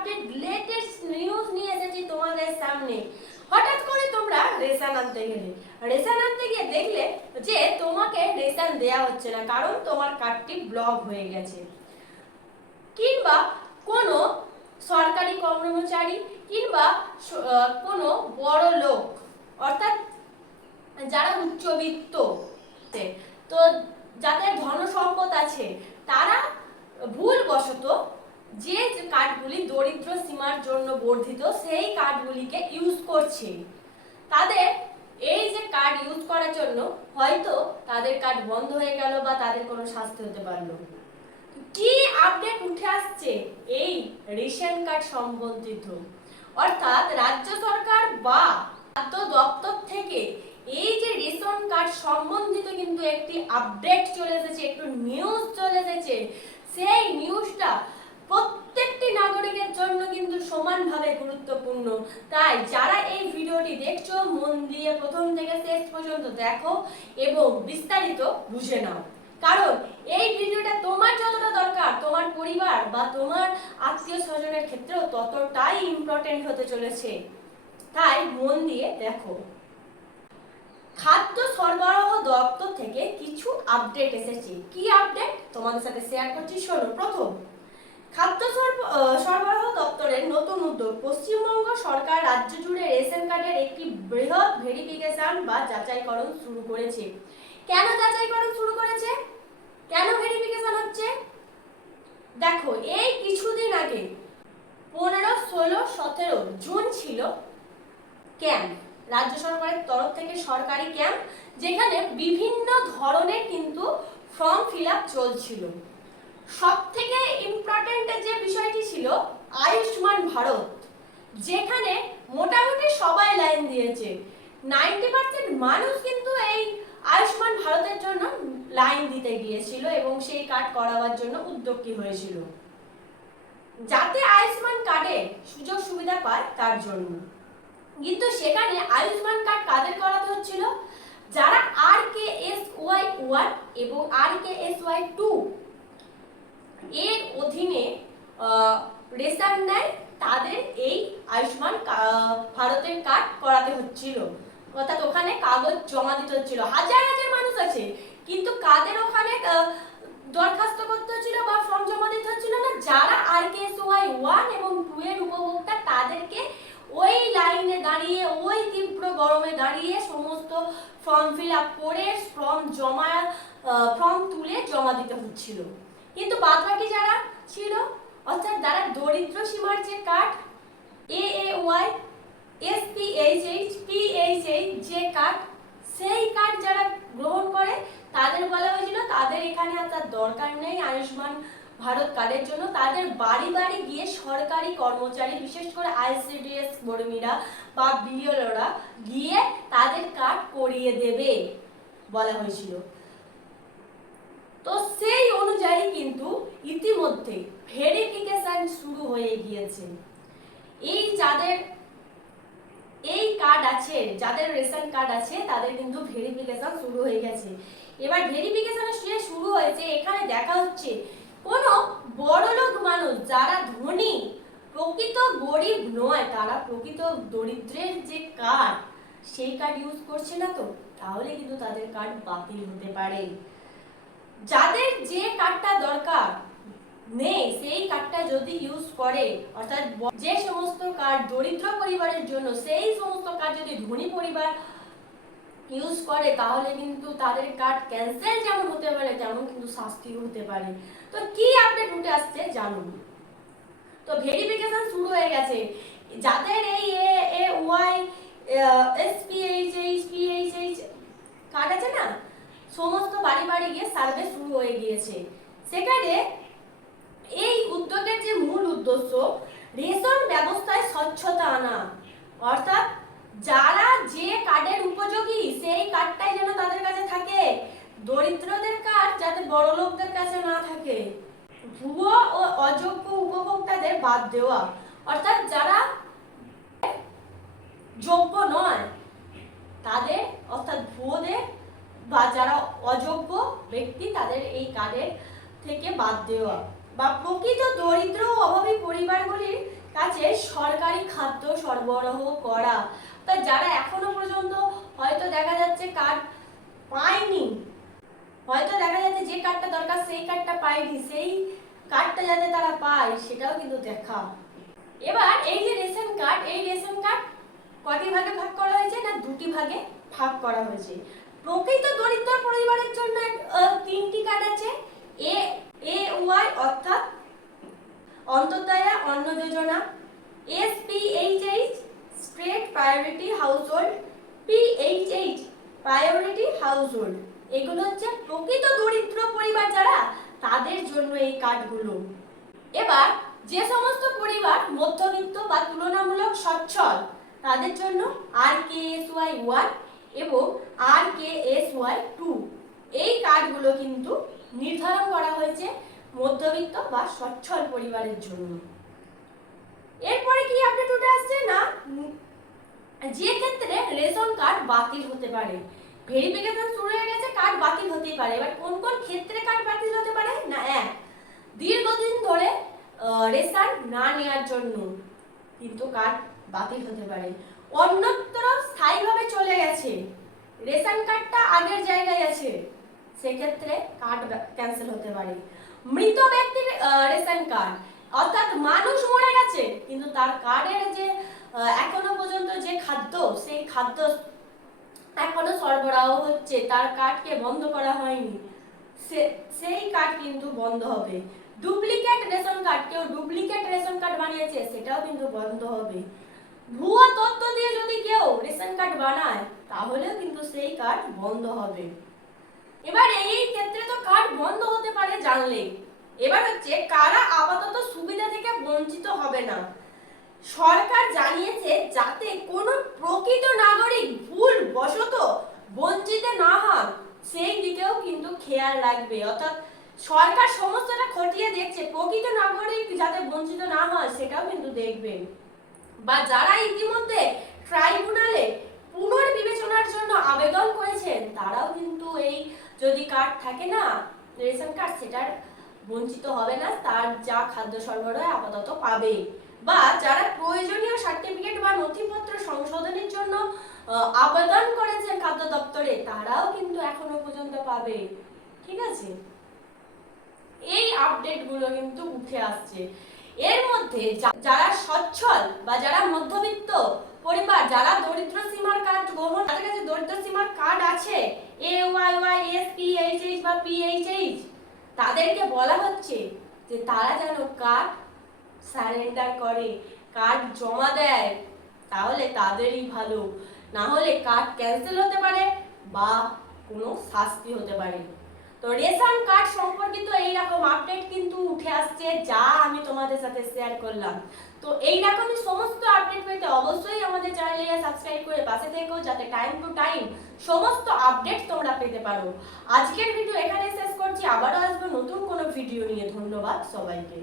Update latest news নিয়ে এসেছি তোমাদের সামনে। হঠাৎ করে তোমরা রেশন আনতে গেলে, রেশন আনতে গিয়ে দেখলে যে তোমাকে রেশন দেয়া হচ্ছে না, কারণ তোমার কার্ডটি ব্লক হয়ে গেছে। কিংবা কোনো সরকারি কর্মচারী কিংবা কোনো বড় লোক, অর্থাৎ যারা উচ্চবিত্ত, তো যাদের ধন সম্পদ আছে, তারা ভুলবশত যে কার্ডগুলি দরিদ্র সীমার জন্য বর্ধিত সেই কার্ডগুলিকে ইউজ করছে। তাদের এই যে কার্ড ইউজ করার জন্য হয়তো তাদের কার্ড বন্ধ হয়ে গেল বা তাদের কোনো শাস্তি হতে পারলো। কি আপডেট উঠে আসছে এই রেশন কার্ড সম্বন্ধিত, অর্থাৎ রাজ্য সরকার বা খাদ্য দপ্তর থেকে এই যে রেশন কার্ড সম্বন্ধিত কিন্তু একটি আপডেট চলে এসেছে, একটু নিউজ চলে এসেছে। সেই নিউজটা প্রত্যেকটি নাগরিকের জন্য কিন্তু সমানভাবে গুরুত্বপূর্ণ। তাই যারা এই ভিডিওটি দেখছো, মন দিয়ে প্রথম থেকে শেষ পর্যন্ত দেখো এবং বিস্তারিত বুঝে নাও, কারণ এই ভিডিওটা তোমার যতটা দরকার তোমার পরিবার বা তোমার আত্মীয় স্বজনের ক্ষেত্রেও ততটাই ইম্পর্টেন্ট হতে চলেছে। তাই মন দিয়ে দেখো। খাদ্য সরবরাহ দপ্তর থেকে কিছু আপডেট এসেছে। কি আপডেট তোমাদের সাথে শেয়ার করছি, শোনো। প্রথম, খাদ্য সরবরাহ দপ্তরের নতুন উদ্যোগ। পশ্চিমবঙ্গ সরকার রাজ্য জুড়ে রেশন কার্ডের একটি বৃহৎ ভেরিফিকেশন বা যাচাইকরণ শুরু করেছে। কেন যাচাইকরণ শুরু করেছে, কেন ভেরিফিকেশন হচ্ছে? দেখো, এই কিছুদিন আগে 15, 16, 17 জুন ছিল ক্যাম্প, রাজ্য সরকারের তরফ থেকে সরকারি ক্যাম্প, যেখানে বিভিন্ন ধরনের কিন্তু ফর্ম ফিল আপ চলছিল। সব থেকে ইম্পর্টেন্ট যে বিষয়টি ছিল আয়ুষ্মান ভারত, যেখানে মোটামুটি সবাই লাইন দিয়েছে। 90% মানুষ কিন্তু এই আয়ুষ্মান ভারতের জন্য লাইন দিতে গিয়েছিল এবং সেই কার্ড করাবার জন্য উদ্যোগী হয়েছিল, যাতে আয়ুষ্মান কার্ডে সুযোগ সুবিধা পায় তার জন্য। কিন্তু সেখানে আয়ুষ্মান কার্ড কাদের করাতে হচ্ছিল? যারা RKSY 1 এবং RKSY 2 এর অধীনে রেশন নেয়, তাদের এই আয়ুষ্মান ভারতের কার্ড করাতে হচ্ছিল। অর্থাৎ ওখানে কাগজ জমা দিতে হচ্ছিল। হাজার হাজার মানুষ আছে, কিন্তু কাদের ওখানে দরখাস্ত করতে হচ্ছিল বা ফর্ম জমা দিতে হচ্ছিল না? যারা RKSY 1 এবং 2 এর উপভোক্তা, তাদেরকে ওই লাইনে দাঁড়িয়ে, ওই তীব্র গরমে দাঁড়িয়ে সমস্ত ফর্ম ফিল আপ করে ফর্ম তুলে জমা দিতে হচ্ছিল। কিন্তু বাদবাকি যারা ছিল, অর্থাৎ যারা দরিদ্র সীমার যে কার্ড AAY, SPHH, PHH যে কার্ড, সেই কার্ড যারা গ্রহণ করে তাদের বলা হয়েছিল তাদের এখানে আর তার দরকার নেই আয়ুষ্মান ভারত কার্ডের জন্য। তাদের বাড়ি বাড়ি গিয়ে সরকারি কর্মচারী, বিশেষ করে ICDS কর্মীরা বা BLOরা গিয়ে তাদের কার্ড করিয়ে দেবে বলা হয়েছিল। তো সেই অনুযায়ী কিন্তু ইতিমধ্যে ভেরিফিকেশন শুরু হয়ে গিয়েছে। এই যাদের এই কার্ড আছে, যাদের রেশন কার্ড আছে, তাদের কিন্তু ভেরিফিকেশন শুরু হয়ে গেছে। এবার ভেরিফিকেশন শুরু হয়েছে, এখানে দেখা হচ্ছে কোনো বড়লোক মানুষ, যারা ধনী, প্রকৃত গরিব নয়, তারা প্রকৃত দরিদ্রের যে কার্ড, সেই কার্ড ইউজ করছে না, তো তাহলে কিন্তু তাদের কার্ড বাতিল হতে পারে। যাদের যে কার্ডটা দরকার নেই, সেই কার্ডটা যদি ইউজ করে, অর্থাৎ যে সমস্ত কার্ড দরিদ্র পরিবারের জন্য, সেই সমস্ত কার্ড যদি ধনী পরিবার ইউজ করে, তাহলে কিন্তু তাদের কার্ড ক্যান্সেল যেমন হতে পারে, তেমন কিন্তু শাস্তিও হতে পারে। তো কি আপডেট উঠে আসছে জানুন। তো ভেরিফিকেশন শুরু হয়ে গেছে। যাদের এই AAY, SPHH, PHH কার্ড আছে না, সমস্ত বাড়ি বাড়ি গিয়ে সার্ভে শুরু হয়ে গিয়েছে। সেখানে এই উদ্যোগের যে মূল উদ্দেশ্য, রেশন ব্যবস্থায় স্বচ্ছতা আনা, অর্থাৎ যারা যে কার্ডের উপযোগী সেই কার্ডটাই যেন তাদের কাছে থাকে, দরিদ্রদের কার্ড যাতে বড় লোকদের কাছে না থাকে। ভুয়ো ও অযোগ্য উপভোক্তাদের বাদ দেওয়া, অর্থাৎ যারা যোগ্য নয় তাদের, অর্থাৎ ভুয়োদের বা যারা অযোগ্য ব্যক্তি, তাদের এই কার্ডের থেকে বাদ দেওয়া, বা প্রকৃত দরিদ্র ও অভাবী পরিবারগুলির কাছে সরকারি খাদ্য সরবরাহ করা। তা যারা এখনো পর্যন্ত হয়তো দেখা যাচ্ছে কার্ড পায়নি, হয়তো দেখা যাচ্ছে যে কার্ডটা দরকার সেই কার্ডটা পায়নি, সেই কার্ডটা যাতে তারা পায় সেটাও কিন্তু দেখা। এবার এই যে রেশন কার্ড, এই রেশন কার্ড কটি ভাগে ভাগ করা হয়েছে না দুটি ভাগে ভাগ করা হয়েছে। প্রকৃত দরিদ্র পরিবারের জন্য তিনটি কার্ড আছে। এ ওয়াই অর্থাৎ অন্তোদয়া অন্ন যোজনা, SPHH state priority household, PHH priority household. এগুলো হচ্ছে প্রকৃত দরিদ্র পরিবার যারা, তাদের জন্য এই কার্ডগুলো। এবার যে সমস্ত পরিবার মধ্যবিত্ত বা তুলনামূলক সচ্ছল তাদের জন্য RKSY 1 এবং RKSY 2 এই কার্ডগুলো কিন্তু নির্ধারণ করা হয়েছে মধ্যবিত্ত বা সচ্ছল পরিবারের জন্য। এরপরে কি আপডেট উঠে আসছে না যে ক্ষেত্রে রেশন কার্ড বাতিল হতে পারে। ভেরিফিকেশন শুরু হয়ে গেছে, কার্ড বাতিল হতেই পারে। এবার কোন কোন ক্ষেত্রে কার্ড বাতিল হতে পারে না, এক, দীর্ঘদিন ধরে রেশন না নেওয়ার জন্য কিন্তু কার্ড বাতিল হতে পারে। অন্যত্র স্থায়ীভাবে চলে গেছে, রেশন কার্ডটা আগের জায়গায় আছে, সেক্ষেত্রে কার্ড ক্যান্সেল হতে পারে। মৃত ব্যক্তির রেশন কার্ড, অর্থাৎ মানুষ মরে গেছে কিন্তু তার কার্ডের যে এখনো পর্যন্ত যে খাদ্য, সেই খাদ্য এখনো সরবরাহ হচ্ছে, তার কার্ডকে বন্ধ করা হয়নি, সেই কার্ড কিন্তু বন্ধ হবে। ডুপ্লিকেট রেশন কার্ড, কেউ ডুপ্লিকেট রেশন কার্ড বানিয়েছে সেটাও কিন্তু বন্ধ হবে। ভুয়া তথ্য দিয়ে যদি কেউ রেশন কার্ড বানায় তাহলেও কিন্তু সেই কার্ড বন্ধ হবে। এবার এই ক্ষেত্রে তো কার্ড বন্ধ হতে পারে জানলে, এবার হচ্ছে কারা আপাতত সুবিধা থেকে বঞ্চিত হবে না। সরকার জানিয়েছে যাতে কোনো প্রকৃত নাগরিক ভুল বশত বঞ্চিত না হন সেই দিকেও কিন্তু খেয়াল রাখবে। অর্থাৎ সরকার সমস্তটা খতিয়ে দেখছে, প্রকৃত নাগরিক যাতে বঞ্চিত না হয় সেটাও কিন্তু দেখবেন। বা যারা ইতিমধ্যে ট্রাইব্যুনালে পুনর্বিবেচনার জন্য আবেদন করেছেন তারাও কিন্তু এই যদি কার্ড থাকে না রেশন কার্ড, সেটার বঞ্চিত হবে না, তার যা খাদ্য সরবরাহ আপাতত পাবে। বা যারা প্রয়োজনীয় সার্টিফিকেট বা নথিপত্র সংশোধনের জন্য আবেদন করেছেন খাদ্য দপ্তরে তারাও কিন্তু এখনো পর্যন্ত পাবে। ঠিক আছে, এই আপডেট গুলো কিন্তু উঠে আসছে। এর মধ্যে যারা সচ্ছল বা যারা মধ্যবিত্ত পরিবার, যারা দরিদ্র সীমার কার্ড গ্রহণ, তাদের কাছে দরিদ্র সীমার কার্ড আছে AYY, SPHH বা PHH, তাদেরকে বলা হচ্ছে যে তারা যেন কার্ড সারেন্ডার করে, কার্ড জমা দেয়, তাহলে তাদেরই ভালো, না হলে কার্ড ক্যান্সেল হতে পারে বা কোনো শাস্তি হতে পারে। তো রেশন কার্ড সম্পর্কিত এইরকম আপডেট কিন্তু উঠে আসছে, যা আমি তোমাদের সাথে শেয়ার করলাম। তো এইরকমই সমস্ত আপডেট পেতে অবশ্যই আমাদের চ্যানেলে সাবস্ক্রাইব করে পাশে থেকো, যাতে টাইম টু টাইম সমস্ত আপডেট তোমরা পেতে পারো। আজকের ভিডিও এখানে শেষ করছি, আবারও আসবো নতুন কোনো ভিডিও নিয়ে। ধন্যবাদ সবাইকে।